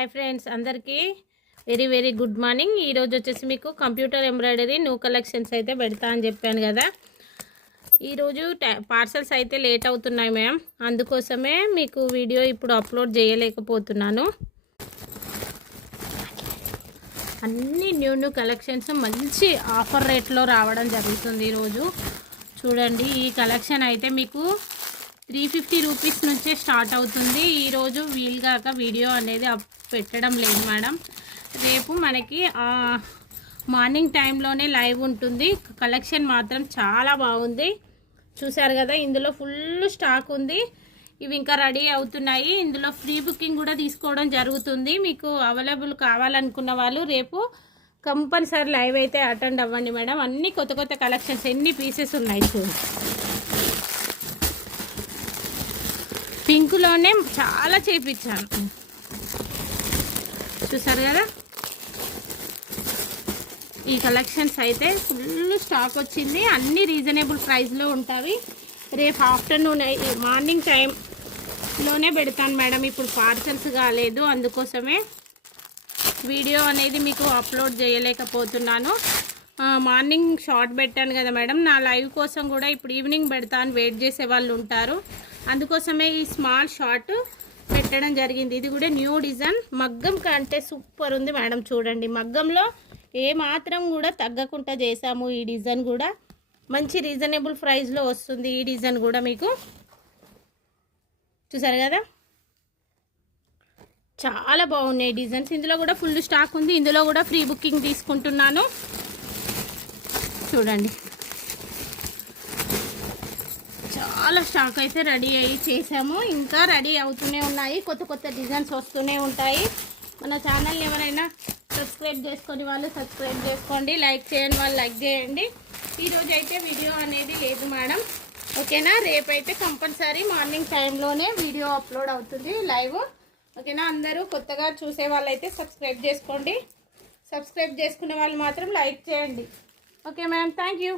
Hi friends, అందరికీ very very good morning. ఈరోజు వచ్చేసి మీకు కంప్యూటర్ ఎంబ్రాయిడరీ న్యూ కలెక్షన్స్ అయితే పెడతా అని చెప్పాను కదా. ఈరోజు పార్సల్స్ అయితే లేట్ అవుతున్నాయి మ్యామ్, అందుకోసమే మీకు వీడియో ఇప్పుడు అప్లోడ్ చేయలేకపోతున్నాను. అన్ని న్యూ కలెక్షన్స్ మంచి ఆఫర్ రేట్లో రావడం జరుగుతుంది. ఈరోజు చూడండి, ఈ కలెక్షన్ అయితే మీకు 350 రూపీస్ నుంచే స్టార్ట్ అవుతుంది. ఈరోజు వీలుగాక వీడియో అనేది పెట్టడం లేదు మేడం. రేపు మనకి మార్నింగ్ టైంలోనే లైవ్ ఉంటుంది. కలెక్షన్ మాత్రం చాలా బాగుంది, చూసారు కదా. ఇందులో ఫుల్ స్టాక్ ఉంది, ఇవి ఇంకా రెడీ అవుతున్నాయి. ఇందులో ఫ్రీ బుకింగ్ కూడా తీసుకోవడం జరుగుతుంది. మీకు అవైలబుల్ కావాలనుకున్న వాళ్ళు రేపు కంపల్సరీ లైవ్ అయితే అటెండ్ అవ్వండి మేడం. అన్ని కొత్త కొత్త కలెక్షన్స్, ఎన్ని పీసెస్ ఉన్నాయి చూడండి. పింక్లోనే చాలా చేయించాను, చూసారు కదా. ఈ కలెక్షన్స్ అయితే ఫుల్ స్టాక్ వచ్చింది, అన్ని రీజనబుల్ ప్రైస్లో ఉంటాయి. రేపు ఆఫ్టర్నూన్ మార్నింగ్ టైంలోనే పెడతాను మేడం. ఇప్పుడు పార్సల్స్ కాలేదు, అందుకోసమే వీడియో అనేది మీకు అప్లోడ్ చేయలేకపోతున్నాను. మార్నింగ్ షార్ట్ పెట్టాను కదా మేడం, నా లైవ్ కోసం కూడా ఇప్పుడు ఈవినింగ్ పెడతాను, వెయిట్ చేసే వాళ్ళు ఉంటారు. అందుకోసమే ఈ స్మాల్ షార్ట్ పెట్టడం జరిగింది. ఇది కూడా న్యూ డిజైన్, మగ్గం కంటే సూపర్ ఉంది మేడం. చూడండి, మగ్గంలో ఏ మాత్రం కూడా తగ్గకుండా చేసాము. ఈ డిజైన్ కూడా మంచి రీజనబుల్ ప్రైస్లో వస్తుంది. ఈ డిజైన్ కూడా మీకు చూసారు కదా, చాలా బాగున్నాయి డిజైన్స్. ఇందులో కూడా ఫుల్ స్టాక్ ఉంది. ఇందులో కూడా ఫ్రీ బుకింగ్ తీసుకుంటున్నాను. చూడండి, చాలా స్టాక్ అయితే రెడీ అయ్యి చేసాము, ఇంకా రెడీ అవుతూనే ఉన్నాయి. కొత్త కొత్త డిజైన్స్ వస్తూనే ఉంటాయి. మన ఛానల్ని ఎవరైనా సబ్స్క్రైబ్ చేసుకొని వాళ్ళు సబ్స్క్రైబ్ చేసుకోండి, లైక్ చేయండి వాళ్ళు లైక్ చేయండి. ఈరోజు అయితే వీడియో అనేది లేదు మేడం, ఓకేనా. రేపైతే కంపల్సరీ మార్నింగ్ టైంలోనే వీడియో అప్లోడ్ అవుతుంది లైవ్, ఓకేనా. అందరూ కొత్తగా చూసే వాళ్ళైతే సబ్స్క్రైబ్ చేసుకోండి, సబ్స్క్రైబ్ చేసుకునే వాళ్ళు మాత్రం లైక్ చేయండి. Okay ma'am, thank you.